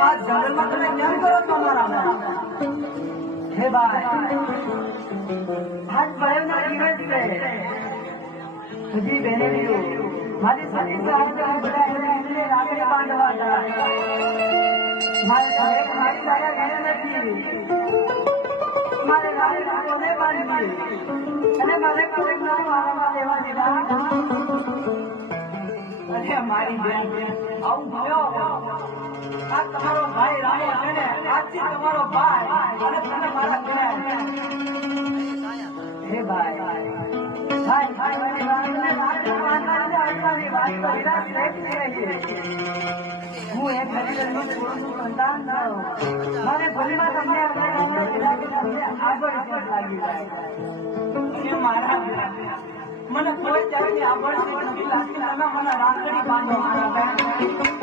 आज जंगल में क्या करो तुम्हारा मैं हे भाई आज भाई ना जीवन से तुझी बहने सभी साहब का बड़ा है इसलिए रागे बांधवा जा मारे सारे हमारी दादा कहने लगी मारे रागे कोने बांधी अरे मारे कोने बांधी मारा मारे वाली अरे हमारी बहन आऊ भयो ને હે એક હરિજનનું થોડું સંતાન છું મારે ભલીમાં તમને આગળ લાગી જાય? મને કોઈ જાતની આવડતી નથી લાગતી. તમે મને રાખડી બાંધો, મારા